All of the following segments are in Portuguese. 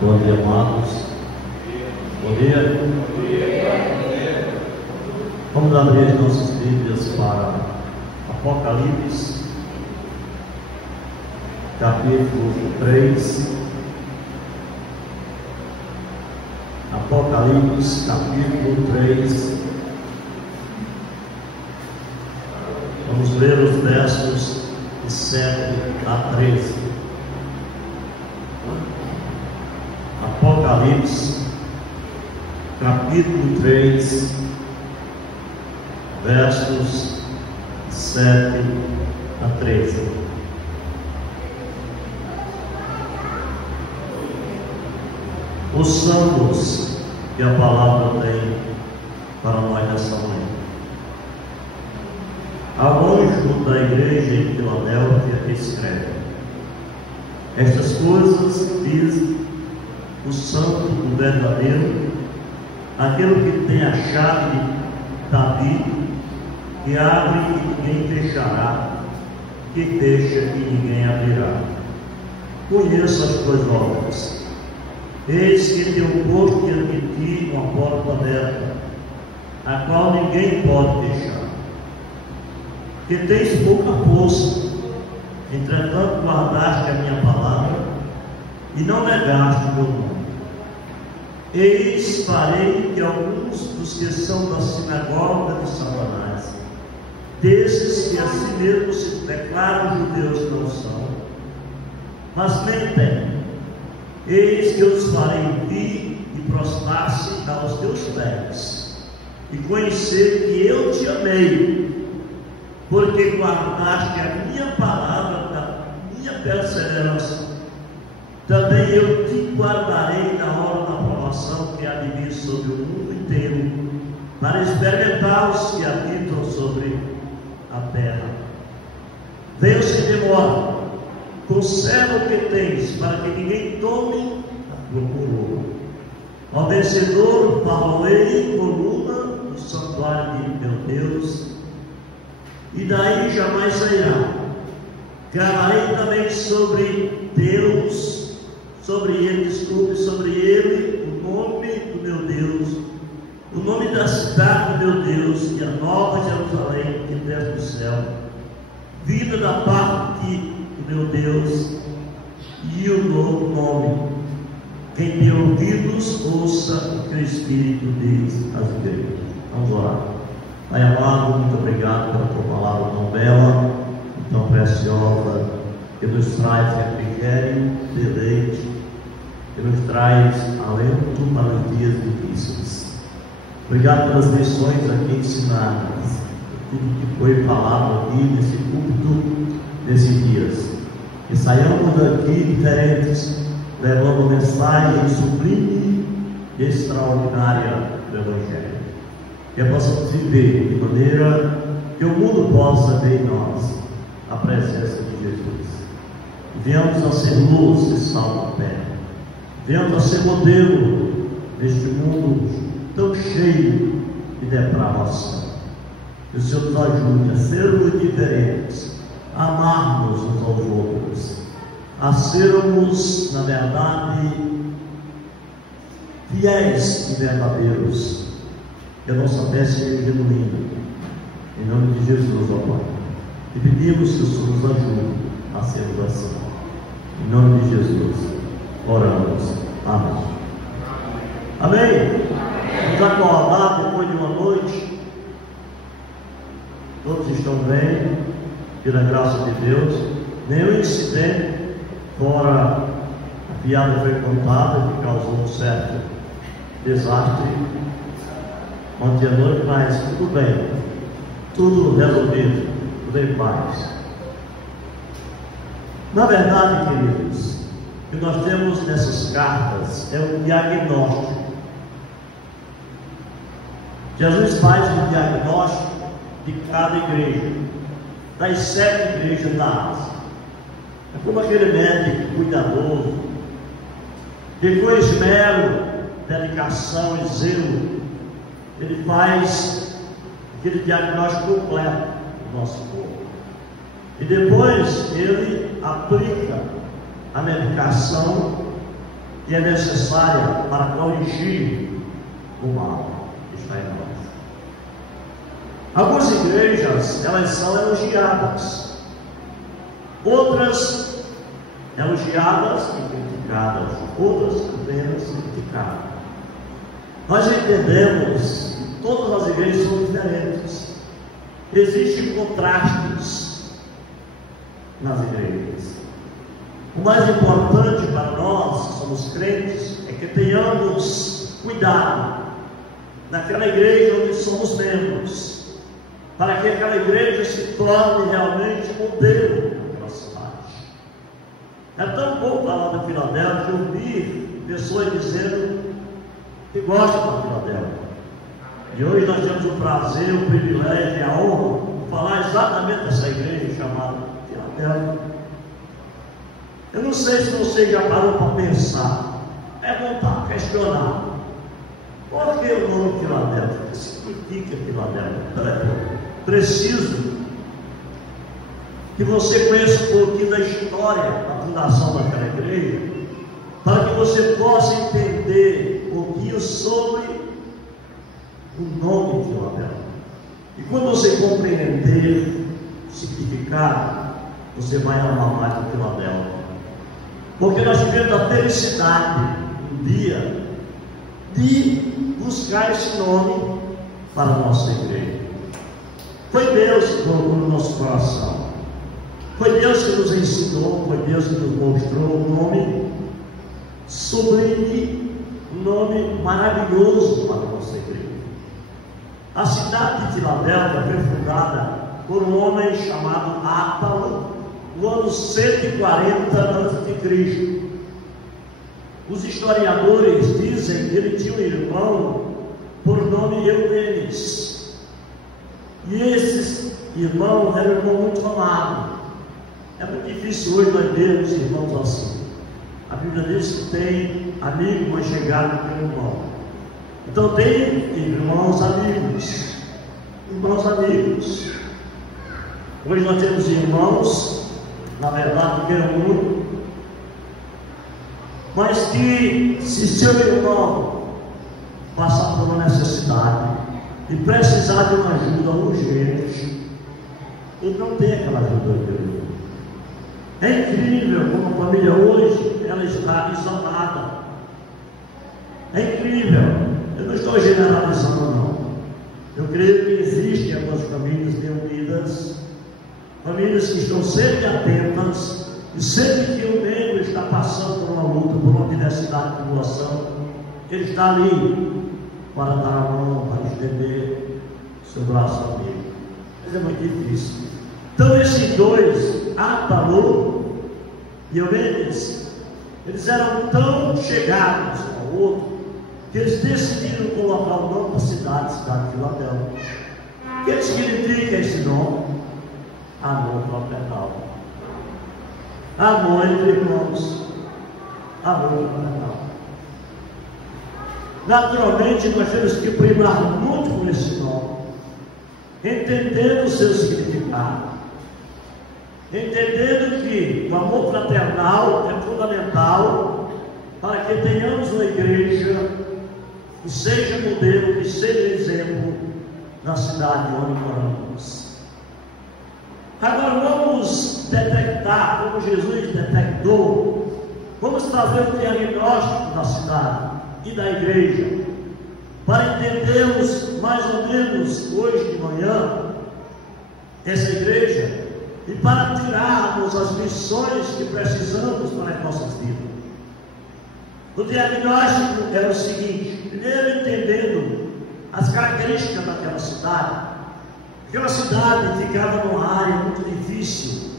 Bom dia, amados. Bom dia. Vamos abrir as nossas Bíblias para Apocalipse, capítulo 3. Apocalipse, capítulo 3. Vamos ler os versos de 7 a 13. Apocalipse, capítulo 3, versos 7 a 13. Os salmos que a palavra tem para nós nessa manhã. Ao anjo da igreja em Filadélfia escreve: estas coisas diz o santo, o verdadeiro, aquele que tem a chave de Davi, que abre e ninguém fechará, que fecha e ninguém abrirá. Conheço as tuas obras. Eis que teu posto diante de ti uma porta aberta, a qual ninguém pode fechar. Que tens pouca força, entretanto guardaste a minha palavra e não negaste o meu nome. Eis farei que alguns dos que são da sinagoga de Satanás, desses que a si mesmos se declaram judeus não são, mas mentem, eis que eu os farei vir e prostrar-se aos teus pés, e conhecer que eu te amei, porque guardaste a minha palavra da minha perseverança. Também eu te guardarei na hora da provação que há de vir sobre o mundo inteiro, para experimentar os que habitam sobre a terra. Venha sem demora, conserva o que tens, para que ninguém tome a tua coroa. Ao vencedor, far-lhe coluna no santuário de meu Deus, e daí jamais sairá. Gravarei também sobre ele o nome do meu Deus, o nome da cidade do meu Deus, e a nova Jerusalém que desce do céu, vinda da parte do meu Deus, e o novo nome. Quem tem ouvidos, ouça o que o Espírito diz às igrejas. Vamos orar. Pai amado, muito obrigado pela tua palavra tão bela, tão preciosa, que nos traz refrigério, deleite, que nos traz alento para os dias difíceis. Obrigado pelas lições aqui ensinadas, por tudo que foi falado aqui nesse culto, nesses dias. Que saiamos daqui diferentes, levando mensagem sublime e extraordinária do Evangelho. Que possamos viver de maneira que o mundo possa ver em nós a presença de Jesus. Venhamos a ser luz e sal da terra. Venhamos a ser modelo neste mundo tão cheio de depravação. Que o Senhor nos ajude a sermos diferentes, a amarmos uns aos outros, a sermos, na verdade, fiéis e verdadeiros. Que a nossa fé seja genuína. Em nome de Jesus, ó Pai. E pedimos que o Senhor nos ajude a sermos assim. Em nome de Jesus, oramos. Amém. Amém? Vamos acordar depois de uma noite. Todos estão bem, pela graça de Deus. Nenhum incidente, fora a piada foi contada, que causou um certo desastre ontem à noite, mas tudo bem, tudo resolvido, tudo em paz. Na verdade, queridos, o que nós temos nessas cartas é um diagnóstico. Jesus faz um diagnóstico de cada igreja, das 7 igrejas da Ásia. É como aquele médico cuidadoso, que com esmero, dedicação e zelo, ele faz aquele diagnóstico completo do nosso corpo. E depois ele aplica a medicação que é necessária para corrigir o mal que está em nós. Algumas igrejas, elas são elogiadas, outras elogiadas e criticadas, outras apenas criticadas. Nós entendemos que todas as igrejas são diferentes. Existem contrastes nas igrejas. O mais importante para nós, que somos crentes, é que tenhamos cuidado naquela igreja onde somos membros, para que aquela igreja se torne realmente modelo daquela cidade. É tão bom falar da Filadélfia, ouvir pessoas dizendo que gostam da Filadélfia. E hoje nós temos o prazer, o privilégio e a honra de falar exatamente dessa igreja chamada Filadélfia. Eu não sei se você já parou para pensar, é bom para questionar. Por que o nome Filadélfia? O que significa Filadélfia? Preciso que você conheça um pouquinho da história da fundação daquela igreja, para que você possa entender um pouquinho sobre o nome Filadélfia. E quando você compreender o significado, você vai amar mais o Filadélfia. Porque nós tivemos a felicidade um dia de buscar esse nome para a nossa igreja. Foi Deus que colocou no nosso coração. Foi Deus que nos ensinou, foi Deus que nos mostrou um nome sublime, um nome maravilhoso para a nossa igreja. A cidade de Filadélfia foi fundada por um homem chamado Átalo, no ano 140 a.C. Os historiadores dizem que ele tinha um irmão por nome Eugênis. E esse irmão era um irmão muito amado. É muito difícil hoje nós vermos irmãos assim. A Bíblia diz que tem amigo mais chegado que o irmão. Então tem irmãos amigos. Irmãos amigos. Hoje nós temos irmãos, na verdade, que é muito, mas que se seu irmão passar por uma necessidade e precisar de uma ajuda urgente, ele não tem aquela ajuda urgente. É incrível como a família hoje ela está isolada. É incrível. Eu não estou generalizando, não. Eu creio que existem algumas famílias reunidas, famílias que estão sempre atentas, e sempre que o membro está passando por uma luta, por uma diversidade de tribulação, ele está ali para dar a mão, para estender seu braço amigo. Mas é muito difícil. Então esses dois, Átalo e Eugênis, eles eram tão chegados ao outro, que eles decidiram colocar o nome da cidade de Filadélfia. O que significa esse nome? Amor fraternal. Amor entre irmãos. Amor fraternal. Naturalmente, nós temos que primar muito com esse nome, entendendo o seu significado, entendendo que o amor fraternal é fundamental para que tenhamos uma igreja que seja modelo, que seja exemplo na cidade onde moramos. Agora vamos detectar, como Jesus detectou, vamos trazer o diagnóstico da cidade e da igreja, para entendermos mais ou menos hoje de manhã essa igreja e para tirarmos as lições que precisamos para as nossas vidas. O diagnóstico é o seguinte: primeiro entendendo as características daquela cidade. Aquela cidade ficava numa área muito difícil,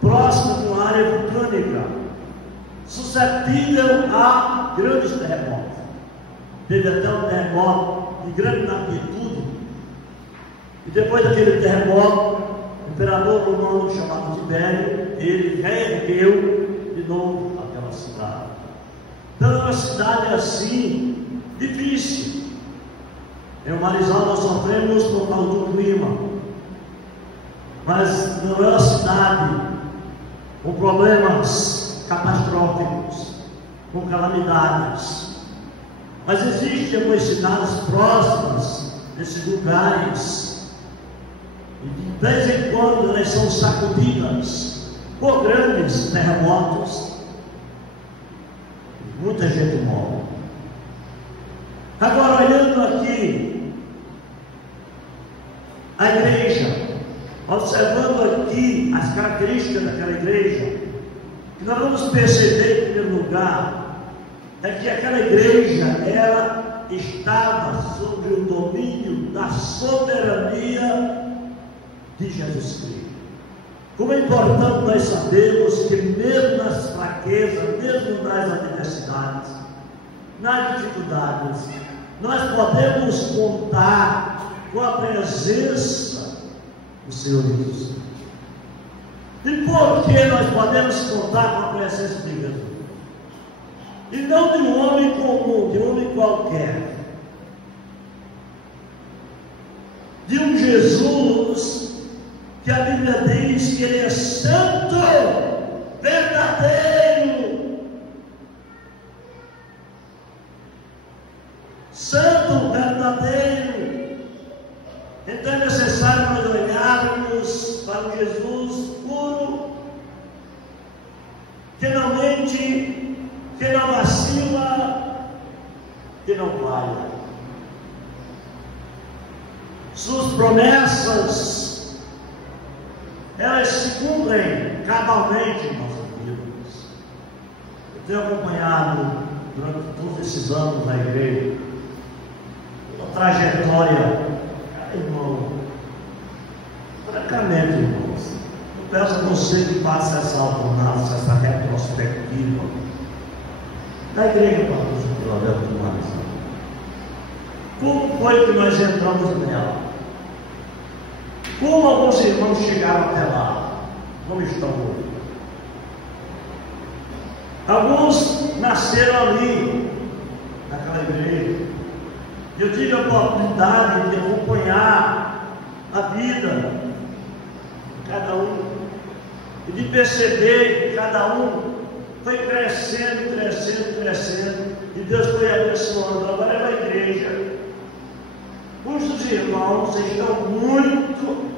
próximo de uma área vulcânica, suscetível a grandes terremotos. Teve até um terremoto de grande magnitude, e depois daquele terremoto, o imperador romano chamado Tibério, ele reergueu de novo aquela cidade. Então é uma cidade assim, difícil. Em Marizal nós sofremos por causa do clima, mas não é uma cidade com problemas catastróficos. com calamidades. Mas existem algumas cidades próximas desses lugares, e de vez em quando elas são sacudidas por grandes terremotos. Muita gente morre. Agora, olhando aqui a igreja, observando aqui as características daquela igreja, que nós vamos perceber, em primeiro lugar, é que aquela igreja, ela estava sob o domínio da soberania de Jesus Cristo. Como é importante nós sabermos que mesmo nas fraquezas, mesmo nas adversidades, nas dificuldades, nós podemos contar com a presença do Senhor Jesus. E por que nós podemos contar com a presença de Jesus? E não de um homem comum, de um homem qualquer. De um Jesus que a Bíblia diz que ele é santo, verdadeiro. Santo, verdadeiro. Então é necessário nós olharmos para um Jesus puro, que não mente, que não vacila, que não falha. Suas promessas, elas se cumprem cabalmente em nossas vidas. Eu tenho acompanhado durante todos esses anos na igreja uma trajetória, irmão, francamente, irmãos, eu peço a você que passe essa alternância, essa retrospectiva da igreja para o Alberto Tomás. Como foi que nós entramos nela? Como alguns irmãos chegaram até lá? Como estão hoje? Alguns nasceram ali, naquela igreja. Eu tive a oportunidade de acompanhar a vida de cada um e de perceber que cada um foi crescendo, crescendo, crescendo, e Deus foi abençoando. Agora é uma igreja. Muitos irmãos estão muito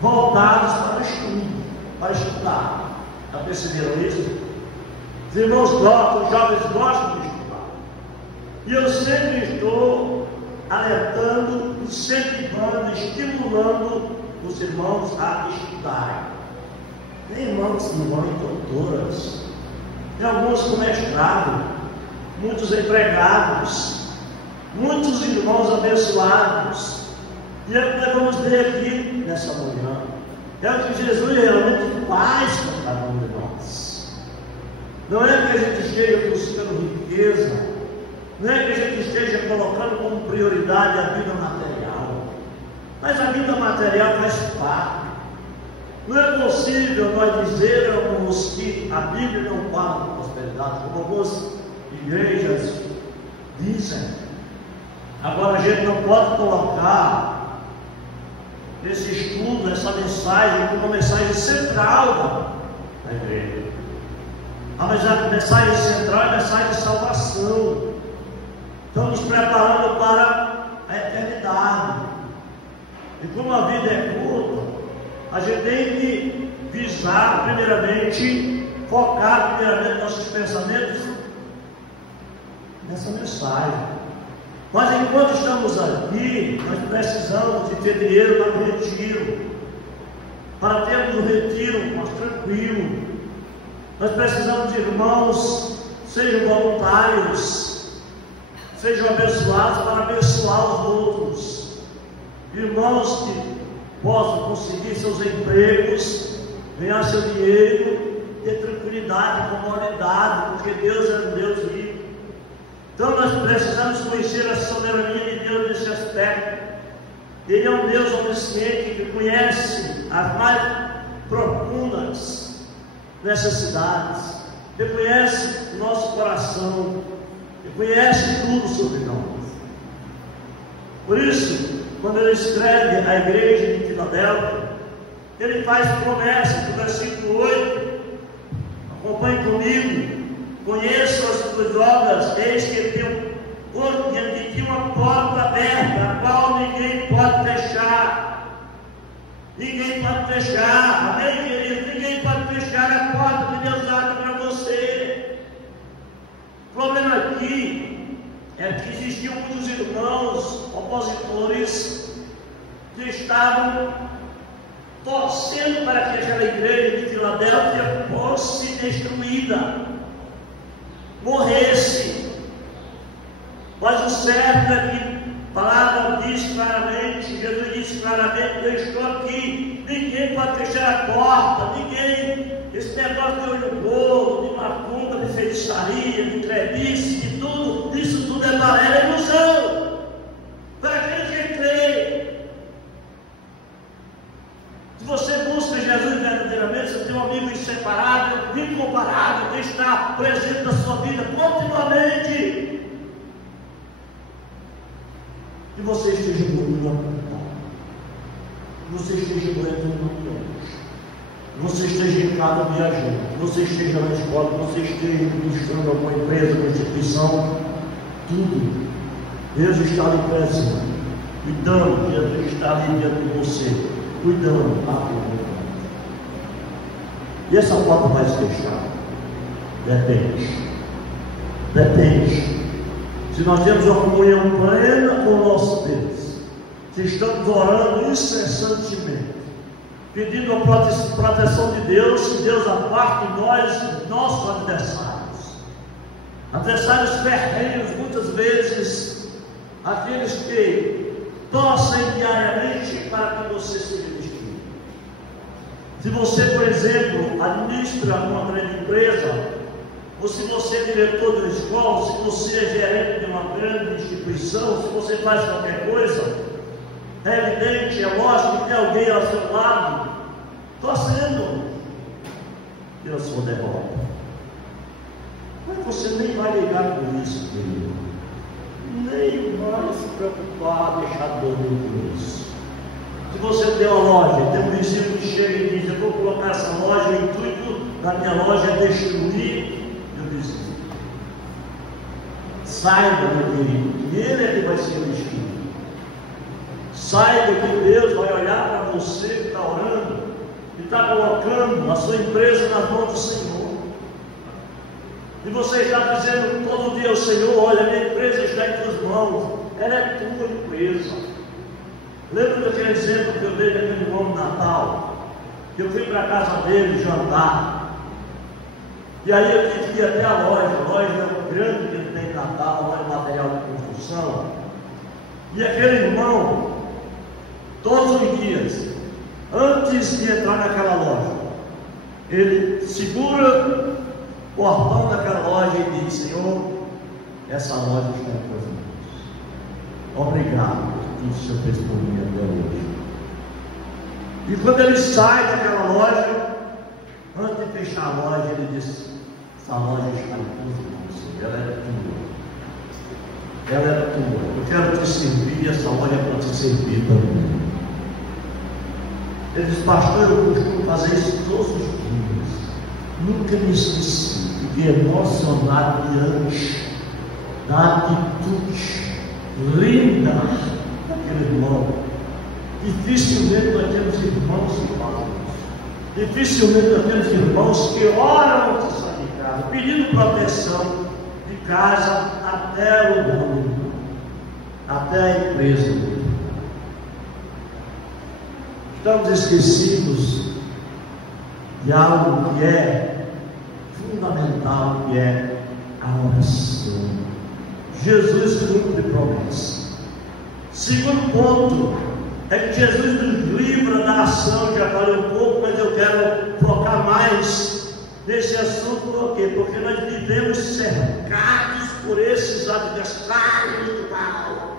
voltados para o estudo, para estudar. Já perceberam isso? Os irmãos gostam, os jovens gostam de estudar. E eu sempre estou alertando, incentivando, estimulando os irmãos a estudarem. Tem irmãos que vão em doutoras, tem alguns com mestrado, muitos empregados, muitos irmãos abençoados. E é o que nós vamos ver aqui nessa manhã. É o que Jesus realmente faz com cada um de nós. Não é que a gente esteja buscando riqueza, não é que a gente esteja colocando como prioridade a vida material, mas a vida material faz parte. Não é possível nós dizermos que a Bíblia não fala de prosperidade, como algumas igrejas dizem. Agora a gente não pode colocar esse estudo, essa mensagem, como uma mensagem central da igreja. A mensagem central é a mensagem de salvação. Estamos nos preparando para a eternidade. E como a vida é curta, a gente tem que visar, primeiramente, focar primeiramente nossos pensamentos nessa mensagem. Mas enquanto estamos aqui, nós precisamos de ter dinheiro para o retiro, para termos um retiro mais tranquilo. Nós precisamos de irmãos, sejam voluntários, sejam abençoados para abençoar os outros. Irmãos que possam conseguir seus empregos, ganhar seu dinheiro, ter tranquilidade, comodidade, porque Deus é um Deus rico. Então nós precisamos conhecer a soberania de Deus nesse aspecto. Ele é um Deus onisciente que conhece as mais profundas necessidades, Ele conhece o nosso coração, Ele conhece tudo sobre nós. Por isso, quando ele escreve a igreja de Filadélfia, ele faz promessa no versículo 8, Acompanhe comigo. Conheço as tuas obras, eis que tinha uma porta aberta, a qual ninguém pode fechar. Ninguém pode fechar, amém, querido? Ninguém pode fechar a porta que Deus abre para você. O problema aqui é que existiam muitos irmãos opositores que estavam torcendo para que aquela igreja de Filadélfia fosse destruída, morresse. Mas o certo é que a palavra diz claramente, Jesus disse claramente: eu estou aqui, ninguém pode fechar a porta, ninguém. Esse negócio de olho gordo, de macumba, de feitiçaria, de trebice, de tudo, isso tudo é balela, é ilusão para aqueles que creem. Se você busca Jesus verdadeiramente, você tem um amigo inseparável, incomparável, que está presente na sua vida continuamente. Que você esteja morando na capital, que você esteja morando no longe, que você esteja em casa viajando, que você esteja na escola, que você esteja buscando alguma empresa, uma instituição, tudo. Deus está ali presente, cuidando. Jesus está ali dentro de você, cuidando da porta. E essa porta vai se fechar? Depende. Se nós temos uma comunhão plena com o nosso Deus, se estamos orando incessantemente, pedindo a proteção de Deus, que Deus aparte de nós os nossos adversários ferrenhos, muitas vezes, aqueles que torcem diariamente para que você seja destruído. Se você, por exemplo, administra uma grande empresa, ou se você é diretor de uma escola, se você é gerente de uma grande instituição, se você faz qualquer coisa, é evidente, é lógico que tem alguém ao seu lado torcendo pela sua derrota. Mas você nem vai ligar com isso, querido. Nem vai se preocupar, deixar dormir com isso. Se você tem uma loja, tem um vizinho que chega e diz: eu vou colocar essa loja, o intuito da minha loja é destruir. Saiba, meu querido, que Ele é que vai ser o destino. Saiba que Deus vai olhar para você que está orando e está colocando a sua empresa nas mãos do Senhor. E você está dizendo todo dia ao Senhor: olha, minha empresa está em tuas mãos, ela é tua empresa. Lembra daquele exemplo que eu dei daquele irmão no Natal? Eu fui para a casa dele jantar. E aí eu tive que ir até a loja é grande que ele tem em Natal, loja de material de construção. E aquele irmão, todos os dias, antes de entrar naquela loja, ele segura o portão daquela loja e diz: Senhor, essa loja está em tuas mãos. Obrigado por tudo que o Senhor fez por mim até hoje. E quando ele sai daquela loja, antes de fechar a loja, ele diz: essa loja está em tuas mãos, Senhor, ela é tua. Ela é tua. Eu quero te servir, essa loja é para te servir também. Ele diz: pastor, eu costumo fazer isso todos os dias. Nunca me esqueci. Fiquei emocionado diante da atitude linda daquele irmão. Dificilmente nós temos irmãos que fazem isso. Dificilmente nós temos irmãos que oram antes de sair de casa, pedindo proteção de casa até o mundo, até a empresa. Estamos esquecidos de algo que é fundamental, que é a oração. Jesus cumpre promessa. Segundo ponto é que Jesus nos livra da ação. Já falei um pouco, mas eu quero focar mais nesse assunto. Por quê? Porque nós vivemos cercados por esses adversários do mal,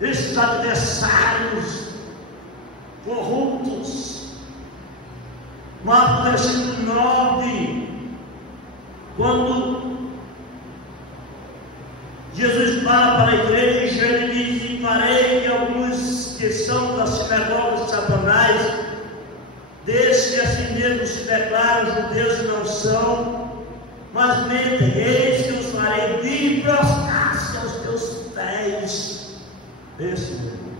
esses adversários corruptos. Marcos versículo 9, quando Jesus fala para a igreja, ele diz: e farei que alguns que são das sinagogas de Satanás desses que assim mesmo se declaram judeus e não são, mas mentem, eis que os farei vir prostrar-se aos teus pés. Esse mesmo.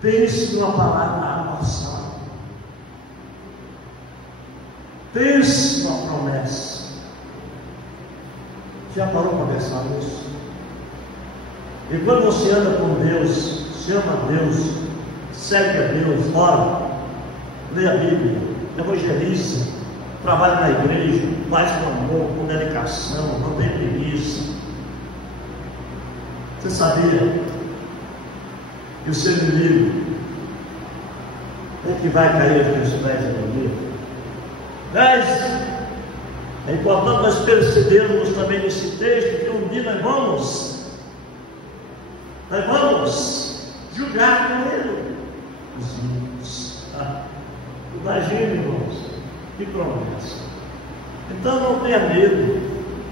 Pense numa palavra amassada. Pense numa promessa. Já parou para pensar nisso? E quando você anda com Deus, se ama a Deus, segue a Deus, ora, lê a Bíblia, evangeliza, trabalha na igreja, faz com amor, com dedicação, não tem preguiça. Você sabia que o seu inimigo é que vai cair aos teus pés no dia? Mas é importante nós percebermos também nesse texto que um dia nós vamos julgar com ele os ímpios. Imagine, irmãos, que promessa. Então não tenha medo,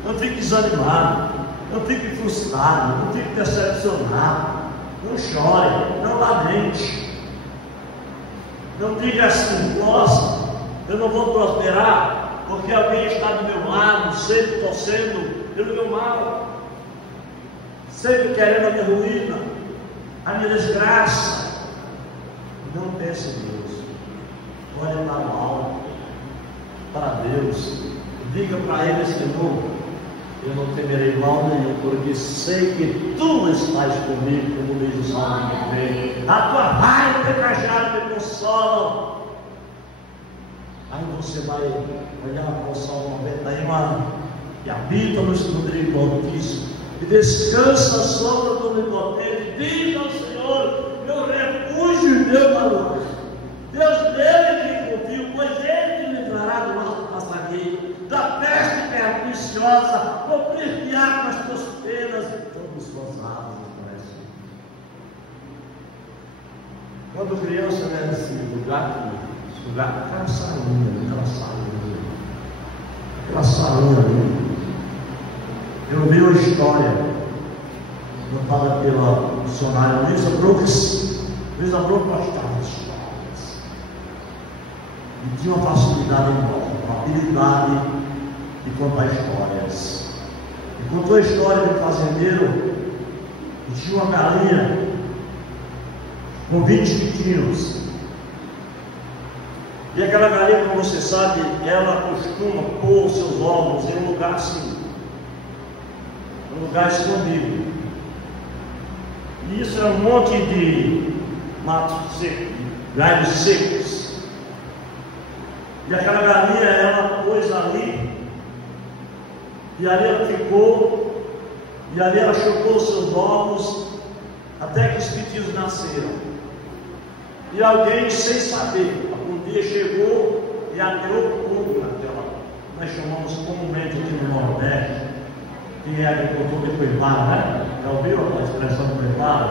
não fique desanimado, não fique frustrado, não fique decepcionado, não chore, não lamente, não diga assim: nossa, eu não vou prosperar porque alguém está do meu lado, sempre torcendo pelo meu mal, sempre querendo a minha ruína, a minha desgraça. Não pense em Deus, olhe para o alto, para Deus, diga para Ele: Senhor, eu não temerei mal nenhum, porque sei que Tu estás comigo, como diz o Salmo 93. A Tua vara e o Teu cajado me consolam. Aí você vai olhar para o Salmo 91, que habita no esconderijo do Altíssimo, e descansa a sombra do Onipotente. Diz ao Senhor: meu refúgio e meu valor. Deus nele que confio, pois Ele me livrará do mal passageiro, da peste perniciosa, cobrir-te-á com as tuas penas e todos os teus atos. Quando criança, né, assim, o gato, aquela salinha ali. Eu vi uma história contada pela missionária Luísa Brooks. Luísa Brooks gostava de histórias e tinha uma facilidade enorme, uma habilidade de contar histórias. E contou a história de um fazendeiro que tinha uma galinha com 20 pintinhos. E aquela galinha, como você sabe, ela costuma pôr seus ovos em um lugar assim, um lugar escondido. E isso é um monte de mato seco, galhos secos. E aquela galinha, ela pôs ali, e ali ela ficou, e ali ela chocou os seus ovos, até que os pintinhos nasceram. E alguém, sem saber, um dia chegou e ateou fogo naquela, nós chamamos comumente aqui no Nordeste, quem é agricultor de preparo, né? Já ouviu a expressão preparo?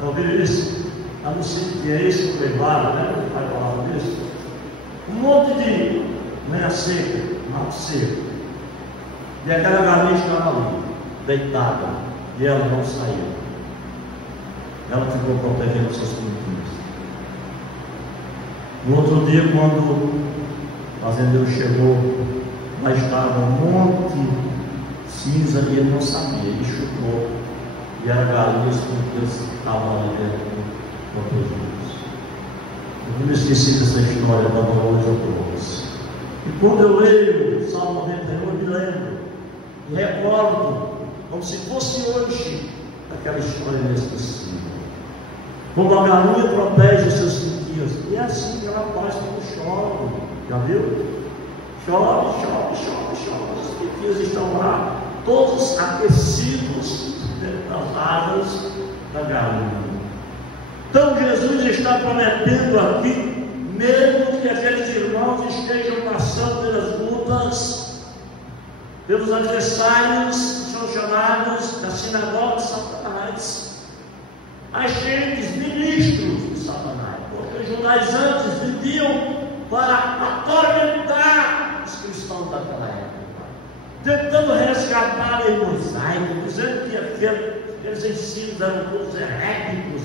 Já ouviu isso? Eu não sei o que é isso, preparo, né? Não vai falar disso. Um monte de lenha seca, mato seco. E aquela galinha estava ali, deitada, e ela não saiu. Ela ficou protegendo seus pintinhos. No outro dia, quando o fazendeiro chegou, lá estava um monte de cinza e ele não sabia, ele chutou, e era galinhas que estavam ali dentro protegidos. Eu não me esqueci dessa história da Dolores Oprós. E quando eu leio o Salmo 91, eu me lembro e recordo, como se fosse hoje, aquela história inesquecível. Como a galinha protege os seus pintinhos, e é assim que ela faz quando chora. Já viu? Chora. Os pintinhos estão lá, todos aquecidos dentro das asas da galinha. Então Jesus está prometendo aqui, mesmo que aqueles irmãos estejam passando pelas lutas, pelos adversários que são chamados da sinagoga de Satanás, agentes, ministros de Satanás, porque os judaizantes viviam para atormentar os cristãos daquela época, tentando resgatar a lei mosaica, dizendo que aqueles ensinos eram todos heréticos.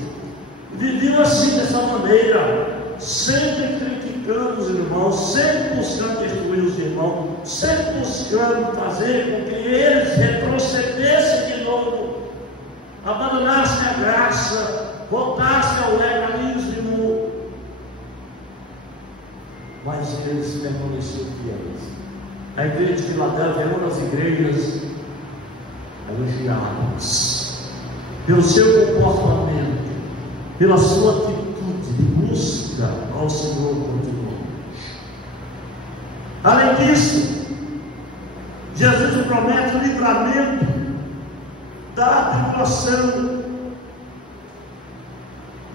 Viviam assim, dessa maneira, sempre criticando criticando os irmãos, sempre buscando destruir os irmãos, sempre buscando fazer com que eles retrocedessem de novo, abandonassem a graça, voltassem ao legalismo. Mas eles permaneceram fiéis. A igreja de Filadélfia é uma das igrejas elogiadas pelo seu comportamento, pela sua atitude de busca ao Senhor continuamente. Além disso, Jesus promete o livramento da tribulação.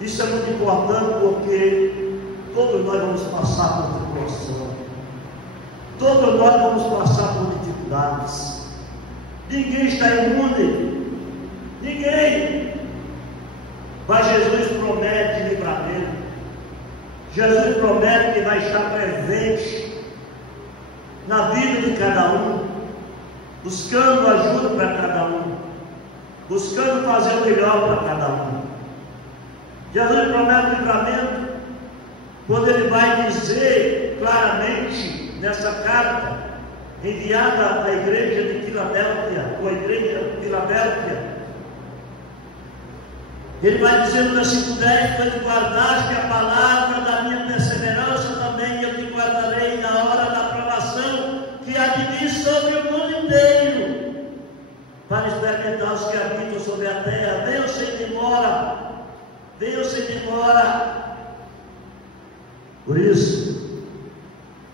Isso é muito importante porque todos nós vamos passar por tribulação, todos nós vamos passar por dificuldades. Ninguém está imune, ninguém. Mas Jesus promete livramento. Jesus promete que vai estar presente na vida de cada um, buscando ajuda para cada um, buscando fazer o melhor para cada um. Jesus promete livramento quando ele vai dizer claramente nessa carta enviada à igreja de Filadélfia, ou à igreja de Filadélfia, ele vai dizer no versículo 10: pois guardaste a palavra da minha perseverança, também eu te guardarei na hora da provação que há de vir sobre o mundo inteiro, para experimentar os que habitam sobre a terra. Venham sem demora, venham sem demora. Por isso,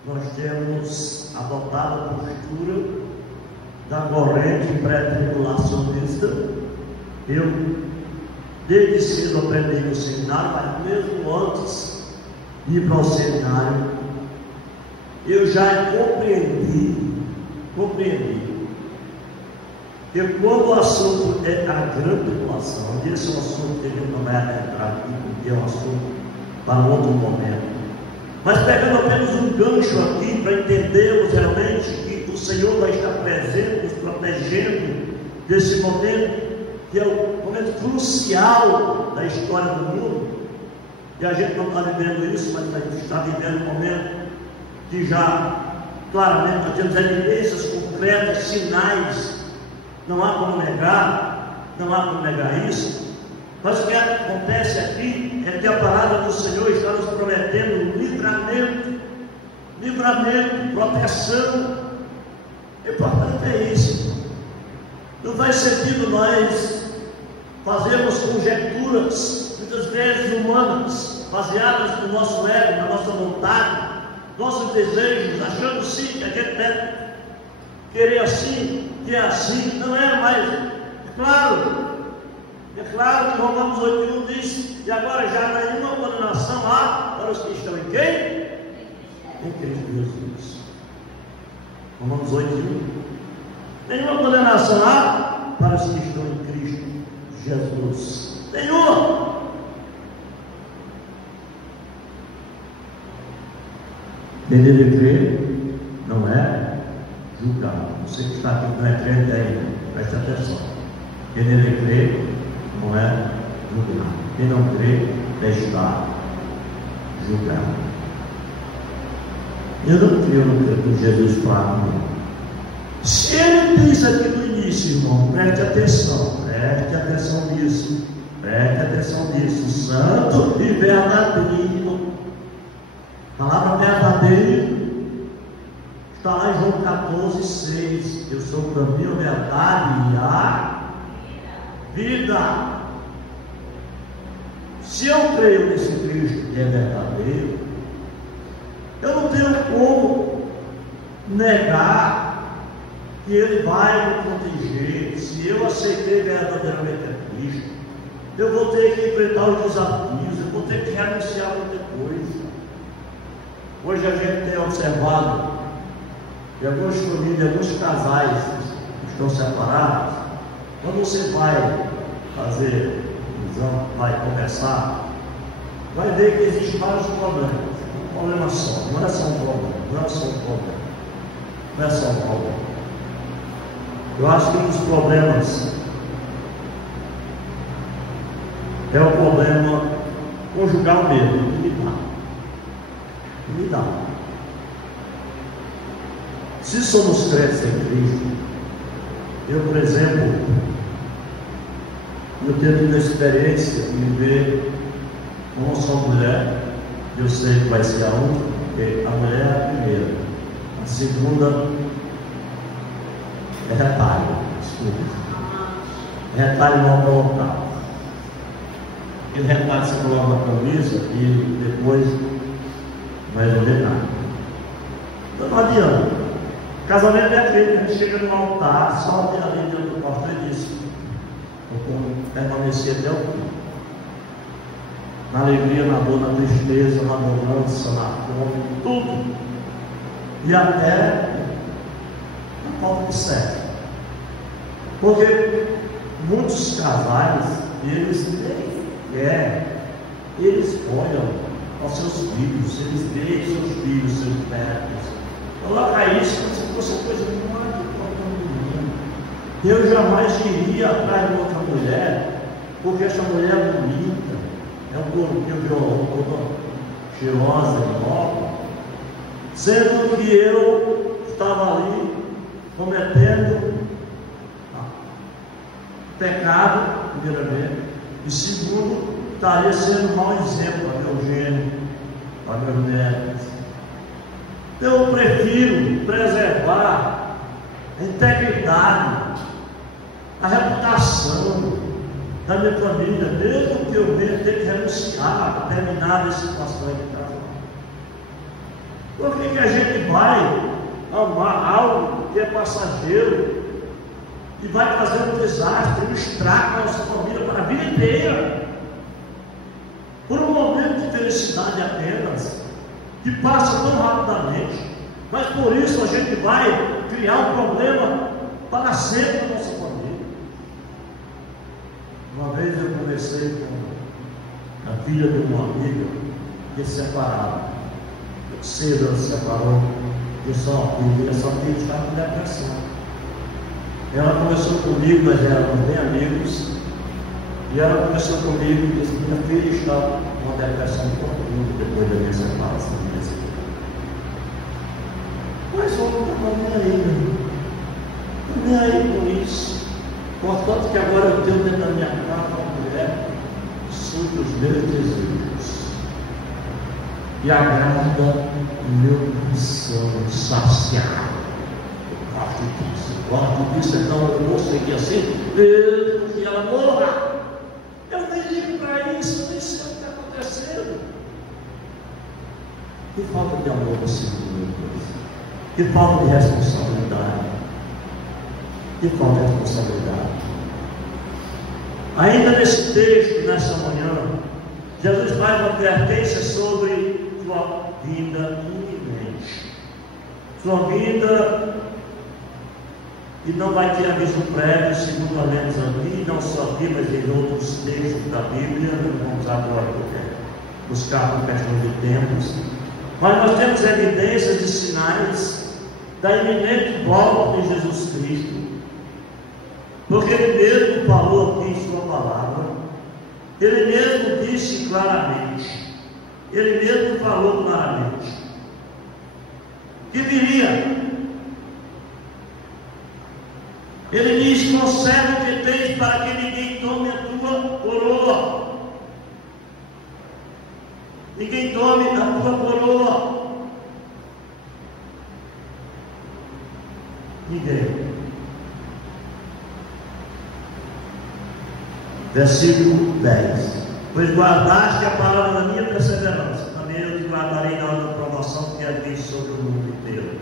nós temos adotado a postura da corrente pré-tribulacionista. Eu, desde cedo, aprendi no seminário, mas mesmo antes de ir para o seminário, eu já compreendi que quando o assunto é a grande tribulação, e esse é um assunto que a gente não vai adentrar aqui, porque é um assunto para outro momento, mas pegando apenas um gancho aqui para entendermos realmente que o Senhor vai estar presente, nos protegendo desse momento, que é o momento crucial da história do mundo, e a gente não está vivendo isso, mas a gente está vivendo um momento que já, claramente, nós temos evidências concretas, sinais, não há como negar isso. Mas o que acontece aqui é que a palavra do Senhor está nos prometendo livramento, proteção. O importante é isso. Não faz sentido nós fazermos conjecturas, muitas vezes humanas, baseadas no nosso ego, na nossa vontade, nossos desejos, achando sim que a gente deve querer assim, que é assim. Não é mais. É claro que Romanos 8:1 diz: e agora já nenhuma condenação há para os que estão em quem? Em Cristo Jesus. Romanos 8:1. Nenhuma condenação há para os que estão em Cristo Jesus. Nenhuma. Quem deve crer não é julgado. Você que está aqui não é crente ainda, preste atenção. Quem deve crer não é julgado. Quem não crê está julgado. Eu não creio no que Jesus fala. Se ele diz aqui no início, irmão, preste atenção nisso, santo e verdadeiro. A palavra verdadeiro está lá em João 14:6. Eu sou o caminho, a verdade e a vida. Se eu creio nesse Cristo que é verdadeiro, eu não tenho como negar que Ele vai me proteger. Se eu aceitei verdadeiramente a Cristo, eu vou ter que enfrentar os desafios, eu vou ter que renunciar a muita coisa. Hoje a gente tem observado que algumas famílias, alguns casais que estão separados, quando você vai fazer visão, vai conversar, vai ver que existem vários problemas. Um problema só, não é só um problema, não é só um problema. Eu acho que um dos problemas é o problema conjugal mesmo, militar. Me dá. Se somos crentes em Cristo, eu, por exemplo, eu tenho uma experiência de ver uma só mulher. Eu sei que vai ser a única, porque a mulher é a primeira, a segunda é retalho, desculpa, retalho não colocar. Aquele retalho você coloca na camisa e depois não vai vender nada. Então não adianta. Casamento é aquele, a gente chega no altar, sobe ali dentro do pastor e diz: eu vou permanecer até o fim. Na alegria, na dor, na tristeza, na bonança, na fome, tudo. E até na falta de sexo. Porque muitos casais, eles nem querem, eles olham aos seus filhos, eles veem seus filhos, seus netos. Coloca isso como se fosse coisa muito importante. Eu jamais iria atrás de outra mulher, porque essa mulher é bonita, é um corpinho violão, cheirosa, nova, sendo que eu estava ali cometendo pecado, primeiramente, e segundo, estaria sendo um mau exemplo para meu gênero, para meus netos. Eu prefiro preservar a integridade, a reputação da minha família, mesmo que eu venha ter que renunciar a determinadas situações de casamento. Por que a gente vai amar algo que é passageiro e vai trazer um desastre, um estrago na nossa família para a vida inteira? Por um momento de felicidade apenas, que passa tão rapidamente, mas por isso a gente vai criar um problema para sempre na nossa família. Uma vez eu conversei com a filha de uma amiga que se separaram. Cedo ela se separou. Eu só filha, essa filha estava com depressão. Ela conversou comigo, nós éramos bem amigos, e ela conversou comigo e disse: minha filha está com uma depressão profunda depois da minha separação. Mas eu não estou nem aí, né? Estou nem aí com isso. Portanto, que agora eu tenho dentro da minha casa uma mulher que supre os meus desejos e agrada o meu coração saciado. Eu gosto disso, então eu vou seguir assim, mesmo que ela morra. Eu nem ligo para isso, eu nem sei o que está acontecendo. Que falta de amor você tem. Que falta de responsabilidade. Que falta de responsabilidade. Ainda nesse texto, nessa manhã, Jesus faz uma advertência sobre sua vinda iminente. Sua vinda, e não vai ter aviso prévio, segundo a lemos aqui, não só aqui, mas em outros textos da Bíblia. Não vamos agora buscar por questão de tempos. Mas nós temos evidências de sinais da iminente volta de Jesus Cristo, porque Ele mesmo falou aqui em Sua palavra, Ele mesmo disse claramente, Ele mesmo falou claramente, que viria. Ele diz: conserva o que tens para que ninguém tome a tua coroa. Ninguém tome a tua coroa. Ninguém. Versículo 10. Pois guardaste a palavra da minha perseverança, também eu te guardarei na hora da provação que havia sobre o mundo inteiro,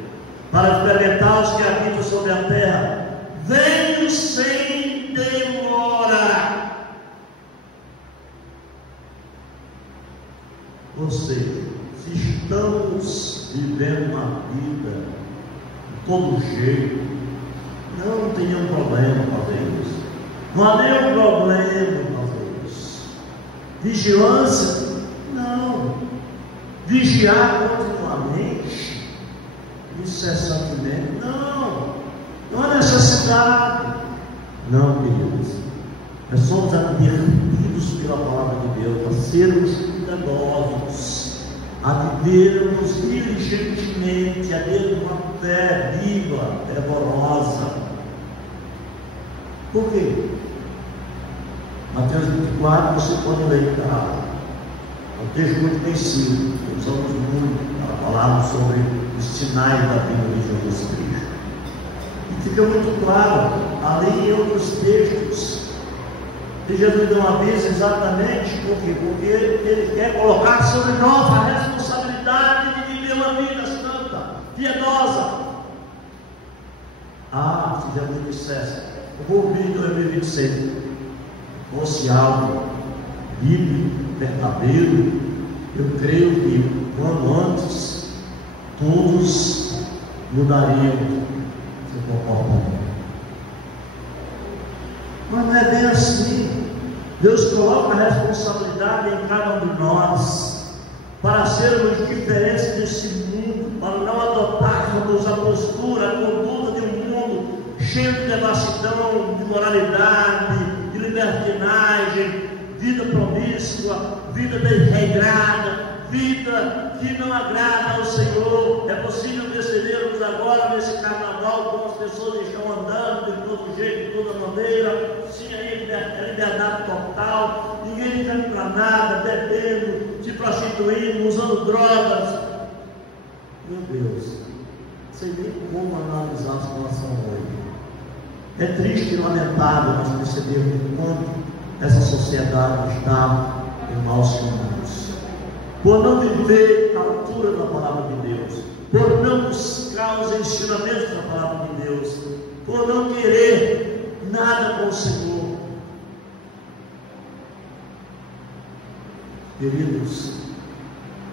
para experimentar os que habitam sobre a terra. Venho sem demora. Ou seja, se estamos vivendo uma vida de todo jeito, não tem nenhum problema fazer isso. Não há nenhum problema fazer isso. Vigilância? Não. Vigiar continuamente, incessantemente? Não. Não há necessidade. Não, queridos. Nós somos advertidos pela palavra de Deus para sermos cuidadosos, a vivermos diligentemente, a ter uma fé viva, fervorosa. Por quê? Mateus 24, você pode ler em casa. É um texto muito conhecido. Usamos muito para falar sobre os sinais da vinda de Jesus Cristo. E fica muito claro, ali em outros textos, que Jesus deu um aviso exatamente por quê? Porque Ele quer colocar sobre nós a responsabilidade de viver uma vida santa, piedosa. Se Jesus dissesse, eu vou vir em 2026, fosse algo bíblico, verdadeiro, eu creio que quando antes todos mudariam seu comportamento. Mas não é bem assim. Deus coloca a responsabilidade em cada um de nós para sermos diferentes desse mundo, para não adotarmos a postura, a conduta de um mundo cheio de devassidão, de moralidade, de libertinagem, vida promíscua, vida desregrada, vida que não agrada ao Senhor. É possível percebermos agora nesse carnaval como as pessoas estão andando de todo jeito, de toda maneira. Sim, aí é liberdade total, ninguém liga para nada, bebendo, se prostituindo, usando drogas. Meu Deus, não sei nem como analisar a situação hoje. É triste e lamentável nós percebermos o quanto essa sociedade está em maus caminhos, por não viver a altura da palavra de Deus, por não buscar os ensinamentos da palavra de Deus, por não querer nada com o Senhor. Queridos,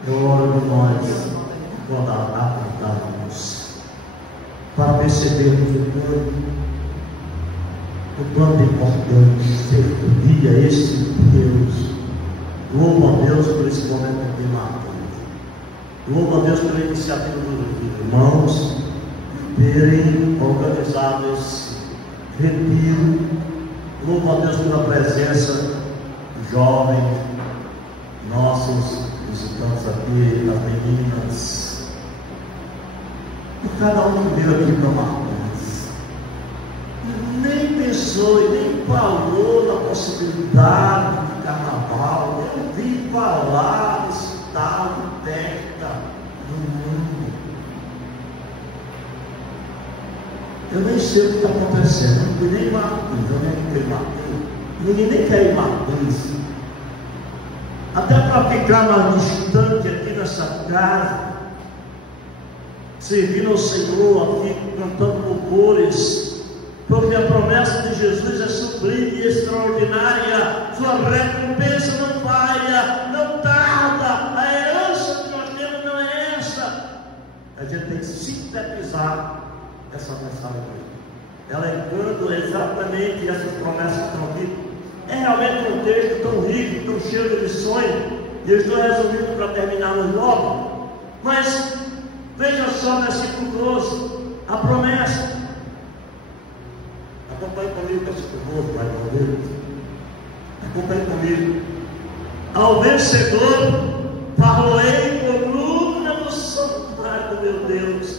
é hora de nós acordarmos para percebermos o quanto é importante servir a esse Deus. Louvo a Deus por esse momento aqui marcante. Louvo a Deus pela iniciativa dos irmãos de terem organizado esse retiro. Louvo a Deus pela presença jovem, nossos visitantes aqui, as meninas, e cada um que veio aqui para marcante. Nem pensou e nem falou na possibilidade de carnaval. Eu vi falar desse tal de festa no mundo. Eu nem sei o que está acontecendo. Não fui nem em Martins, eu nem fui em Martins. Ninguém nem quer ir em Martins. Até para ficar mais distante aqui nessa casa, servindo ao Senhor aqui, cantando louvores. Porque a promessa de Jesus é sublime e extraordinária. Sua recompensa não falha, não tarda. A herança que nós temos não é essa. A gente tem que sintetizar essa mensagem. Ela é quando exatamente essas promessas que estão aqui. É realmente um texto tão rico, tão cheio de lições. E eu estou resumindo para terminarmos logo. Mas veja só, versículo 12, a promessa. Acompanhe comigo, versículo 12, vai comigo. Acompanhe comigo. Ao vencedor, farolei coluna no santuário do meu Deus,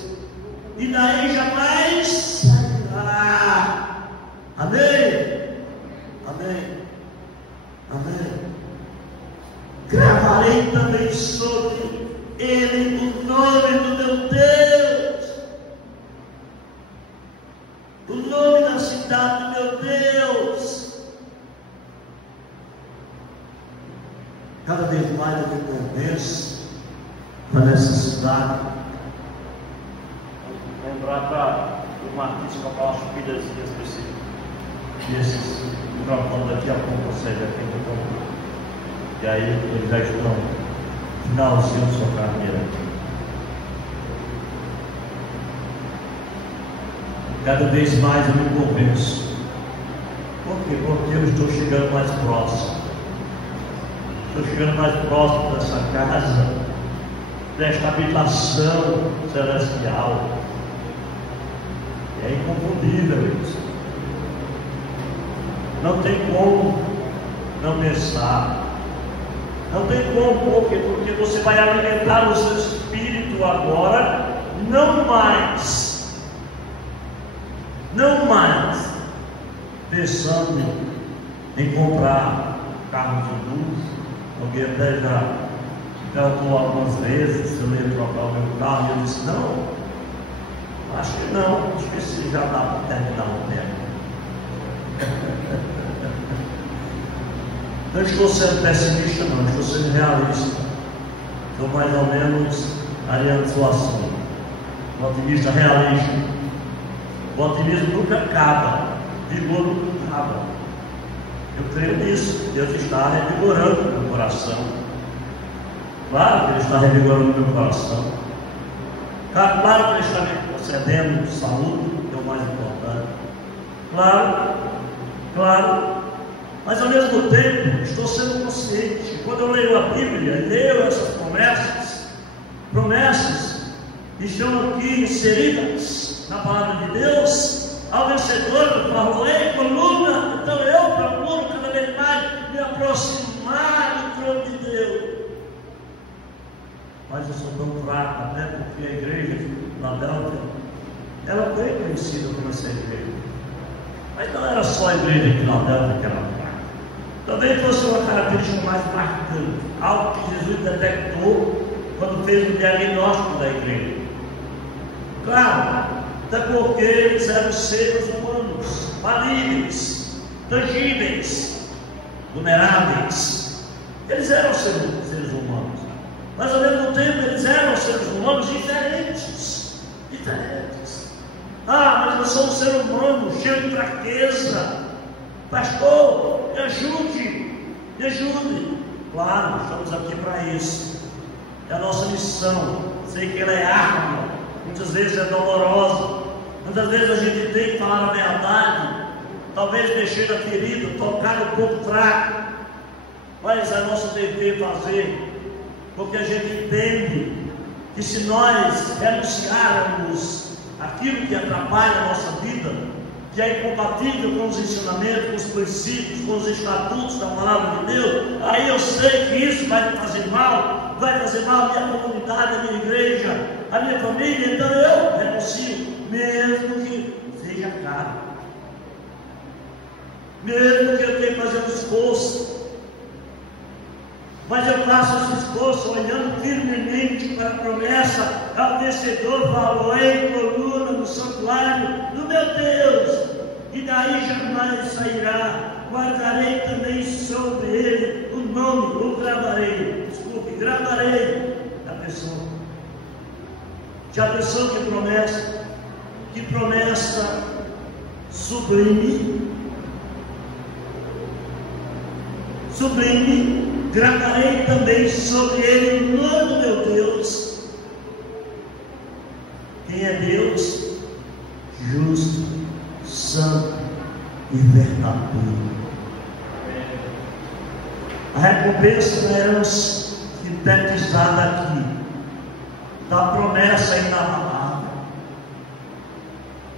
e daí jamais sairá. Amém? Amém? Amém? Gravarei também sobre ele o nome do meu Deus, o nome da cidade do meu Deus. Cada vez mais eu me convenço da necessidade. Lembrar para o Marquinhos comprar umas pilhazinhas desses microfones daqui a pouco, ou seja, aqui no computador. E aí eles já estão finalzinho de sua carreira. Cada vez mais eu me convenço. Por quê? Porque eu estou chegando mais próximo. Estou chegando mais próximo dessa casa, desta habitação celestial. É inconfundível isso. Não tem como não pensar. Não tem como, porque você vai alimentar o seu espírito agora, não mais pensando em comprar carro de luxo. Alguém até já perguntou algumas vezes se eu ia trocar o meu carro, e eu disse: não, acho que não, acho que esse já dá para terminar o tempo. Não estou sendo pessimista, não, estou sendo realista. Estou mais ou menos Ariano Suassuna, um otimista realista. O otimismo nunca acaba, vigor nunca acaba. Eu creio nisso. Deus está revigorando o meu coração. Claro que Ele está revigorando o meu coração. Claro que Ele está me concedendo saúde, que é o mais importante. Claro. Mas ao mesmo tempo, estou sendo consciente. Quando eu leio a Bíblia e leio essas promessas que estão aqui inseridas na palavra de Deus, ao vencedor eu falei, coluna, então eu procuro cada vez mais me aproximar do trono de Deus. Mas eu sou tão fraco, até porque a igreja de Filadélfia era bem conhecida como essa igreja. Mas não era só a igreja de Filadélfia que era fraca. Também fosse uma característica mais marcante, algo que Jesus detectou quando fez o diagnóstico da igreja. Claro, até porque eles eram seres humanos, falíveis, tangíveis, vulneráveis. Eles eram seres humanos, mas ao mesmo tempo eles eram seres humanos diferentes. Mas eu sou um ser humano cheio de fraqueza. Pastor, me ajude. Claro, estamos aqui para isso. É a nossa missão. Sei que ela é árdua, muitas vezes é dolorosa, muitas vezes a gente tem que falar a verdade, talvez mexer na ferida, tocar no ponto fraco, mas é nosso dever fazer, porque a gente entende que se nós renunciarmos aquilo que atrapalha a nossa vida, que é incompatível com os ensinamentos, com os princípios, com os estatutos da palavra de Deus, aí eu sei que isso vai me fazer mal, vai fazer mal a minha comunidade, a minha igreja, a minha família. Então eu renuncio, mesmo que seja caro, mesmo que eu tenha que fazer um esforço, mas eu faço esse esforço olhando firmemente para a promessa. O vencedor falou: em coluna no santuário do meu Deus, e daí jamais sairá. Guardarei também sobre ele o nome, ou gravarei a pessoa. Já pensou que promessa sublime, gravarei também sobre ele o nome do meu Deus. Quem é Deus? Justo, santo e verdadeiro. A recompensa da herança sintetizada aqui, da promessa inabalável,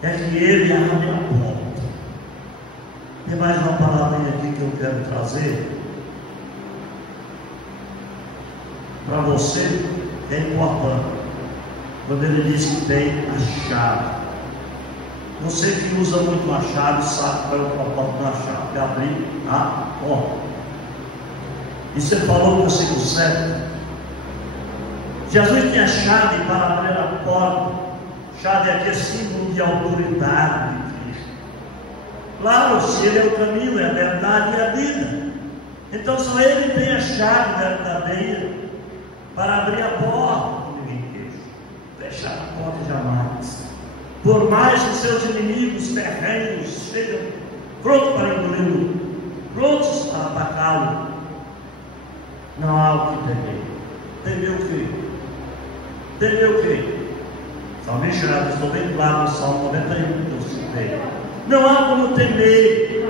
é que Ele abre a porta. Tem mais uma palavrinha aqui que eu quero trazer para você, que é importante. Quando Ele diz que tem a chave. Você que usa muito a chave sabe qual é o propósito da chave: abrir a porta. E você falou no versículo 7. Jesus tinha chave para abrir a porta. Chave aqui é símbolo de autoridade de Cristo. Claro, se Ele é o caminho, é a verdade e a vida, então só Ele tem a chave verdadeira para abrir a porta do ninguém. Fechar a porta jamais. Por mais que seus inimigos terrenos estejam prontos para engoli-lo, prontos para atacá-lo, não há o que temer. Temer o quê? Salmista já estou bem claro no Salmo 91 que eu citei. Não há como temer,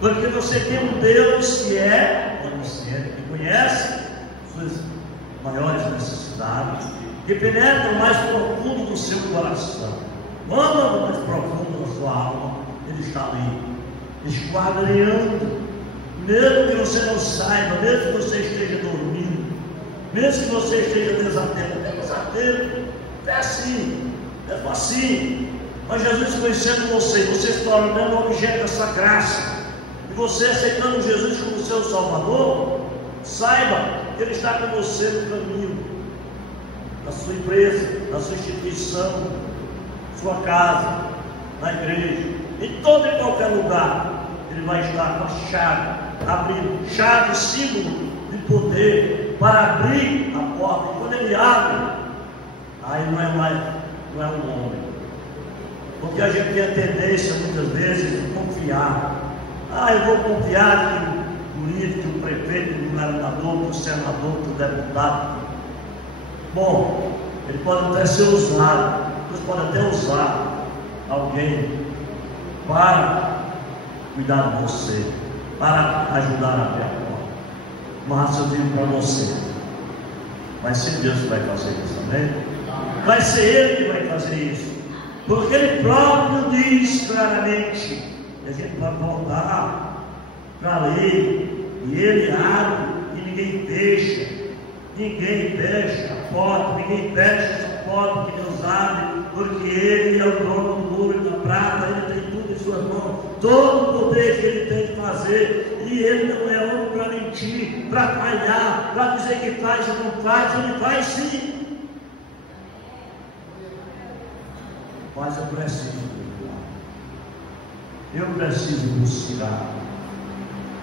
porque você tem um Deus que é onisciente, que conhece suas maiores necessidades, que penetra o mais profundo do seu coração, ama o mais profundo da sua alma. Ele está ali, esquadrinhando mesmo que você não saiba, mesmo que você esteja dormindo, mesmo que você esteja desatento, é assim, mesmo assim. Mas Jesus conhecendo você se tornando objeto dessa graça, e você aceitando Jesus como seu Salvador, saiba que Ele está com você no caminho, na sua empresa, na sua instituição, na sua casa, na igreja, em todo e qualquer lugar. Ele vai estar com a chave, abrindo, chave, símbolo de poder para abrir a porta. E quando Ele abre, aí não é um homem, porque a gente tem a tendência muitas vezes de confiar. Eu vou confiar que o político, que o prefeito, que o governador, que o senador, que o deputado. Bom, ele pode até ser usado, Deus pode até usar alguém para cuidar de você, para ajudar a abrir a porta. Mas eu digo para você, vai ser Deus que vai fazer isso, amém? Vai ser Ele que vai fazer isso, porque Ele próprio diz claramente. E a gente vai voltar para a lei, e Ele abre e ninguém fecha. Ninguém fecha a porta, ninguém fecha essa porta que Deus abre, porque Ele é o dono do ouro e da prata. Ele tem tudo em suas mãos, todo o poder que Ele tem de fazer, e Ele não é homem para mentir, para falhar, para dizer que faz e não faz. Ele faz sim. Mas eu preciso buscar,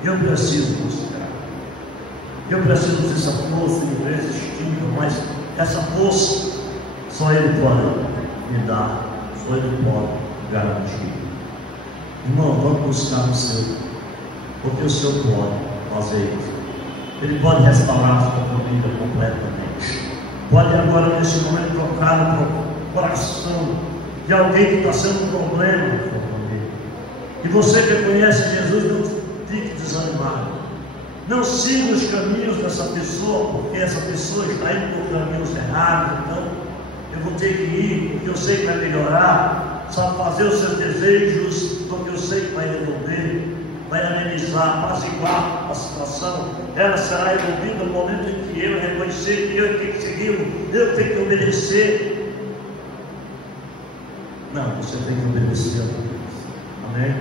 eu preciso dessa força de irresistível, mas essa força só Ele pode me dar, só Ele pode garantir. Irmão, vamos buscar o Senhor, porque o Senhor pode fazer isso. Ele pode restaurar a sua família completamente, pode agora nesse momento tocar no coração de alguém que está sendo um problema na sua família. E você que conhece Jesus, não fique desanimado. Não siga os caminhos dessa pessoa, porque essa pessoa está indo por caminhos errados. Então, eu vou ter que ir, porque eu sei que vai melhorar, satisfazer os seus desejos, porque eu sei que vai resolver, vai amenizar, apaziguar a situação. Ela será resolvida no momento em que eu reconhecer que eu tenho que segui-lo, eu tenho que obedecer. Não, você tem que obedecer a Deus. Amém?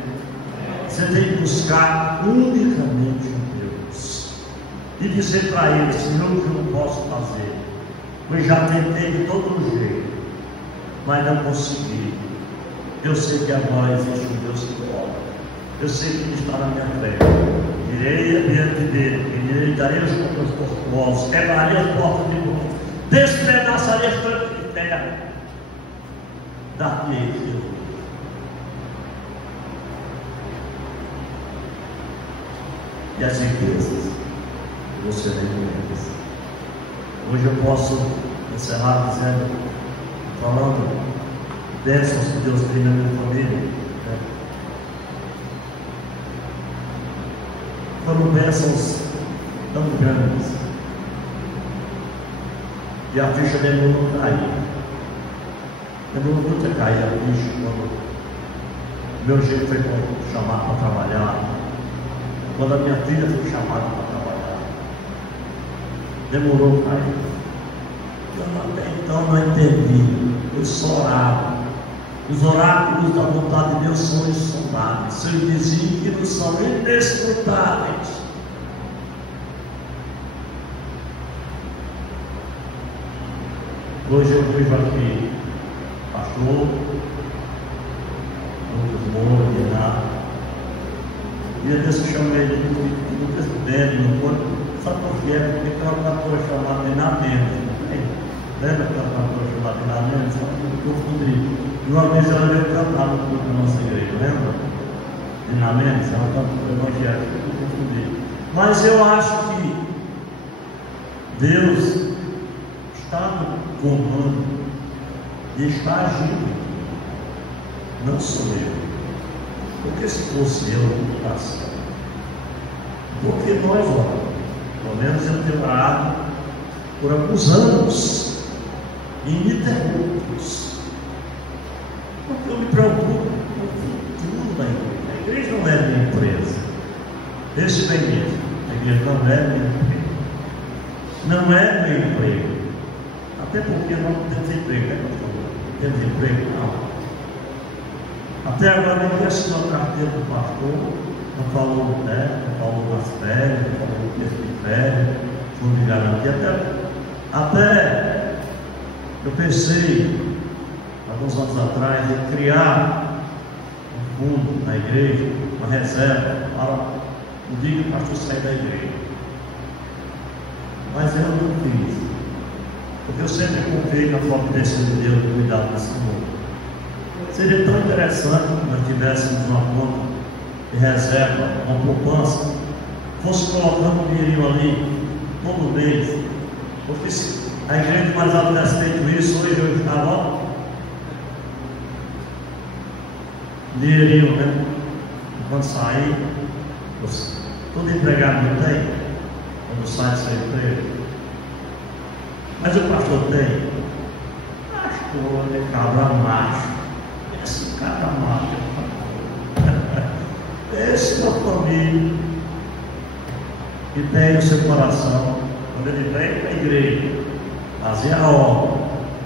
Você tem que buscar unicamente a Deus e dizer para Ele: Senhor, o que eu não posso fazer? Eu já tentei de todo jeito, mas não consegui. Eu sei que agora existe um Deus que pode. Eu sei que Ele está na minha frente. Irei diante dele, darei os meus portos, quebrarei as portas de bronze, despedaçarei as trancas de terra. Dar-me Deus. E as riquezas que você nem conhece. Hoje eu posso encerrar falando bênçãos que Deus tem na minha família. Né? Foram bênçãos tão grandes, e a ficha dele não caiu. Demorou muito a cair a ficha quando meu jeito foi chamado para trabalhar, quando a minha filha foi chamada para trabalhar. Demorou a cair. Eu até então não entendi. Eu só orava. Os oráculos da vontade de Deus são insondáveis, seus desígnios são inescrutáveis. Hoje eu vivo aqui, pastor, Lucas Moura, Renato. E a Deus chamei ele de Lucas Belo, no corpo, sabe por quê? Porque aquela cantora chamada Renato Mendes. Lembra aquela cantora chamada Renato Mendes? Eu confundi. E uma vez ela veio cantar no culto da nossa igreja, lembra? Renato Mendes, ela cantou evangélica, eu confundi. Mas eu acho que Deus está no comando e está agindo, não sou eu, porque se fosse eu, não está certo. Porque nós, pelo menos eu tenho orado por alguns anos ininterruptos, porque eu me preocupo com o futuro da igreja. A igreja não é minha empresa, Esse vem mesmo. A igreja não é meu emprego. Não é meu emprego. Até porque nós não temos emprego, né, pastor? Não temos emprego, não. Até agora ninguém assinou a carteira do pastor, não falou no teto, não falou nas férias, não falou no texto de férias, fundo de garantia. Até eu pensei, alguns anos atrás, em criar um fundo na igreja, uma reserva, para o dia que o pastor sair da igreja. Mas eu não fiz, porque eu sempre confiei na providência de Deus de cuidar desse mundo. Seria tão interessante que nós tivéssemos uma conta de reserva, uma poupança, fosse colocando um dinheirinho ali todo mês, porque se a igreja de Marizal tivesse feito isso, hoje eu estava dinheirinho, né? Quando sair, todo empregado não tem, quando sai do seu emprego. Mas o pastor tem. Pastor é cabra macho. Esse cabra macho. Esse é uma família que tem no seu coração, quando ele vem para a igreja, fazer a obra,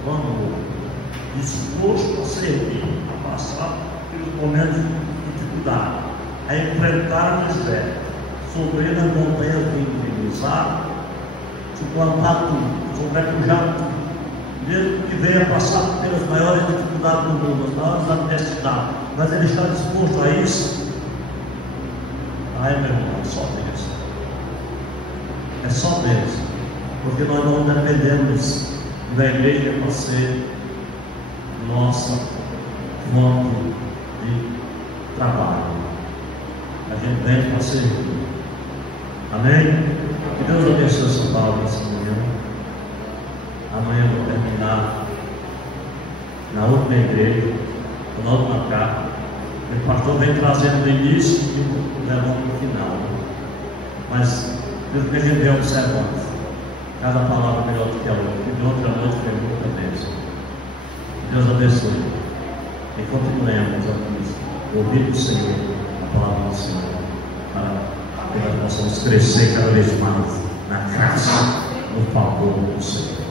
quando disposto a servir, a passar pelos momentos de dificuldade, a enfrentar o deserto, subir nas montanhas de inimizar, suplantar tudo, sobrepujar tudo, mesmo que venha passar pelas maiores dificuldades do mundo, as maiores adversidades, mas ele está disposto a isso. Ai, meu irmão, só Deus. É só Deus, porque nós não dependemos da igreja para ser nossa fonte de trabalho. A gente vem para servir. Amém? Que Deus abençoe essa palavra essa manhã. Amanhã eu vou terminar na última igreja, na última carta. O pastor vem trazendo do início e levando para o final. Mas Deus que a gente vem observando. Cada palavra melhor do que a outra. E de outra noite foi muita bênção. Deus abençoe. E continuemos a ouvir do Senhor, a palavra do Senhor, para que nós possamos crescer cada vez mais na graça, no favor do Senhor.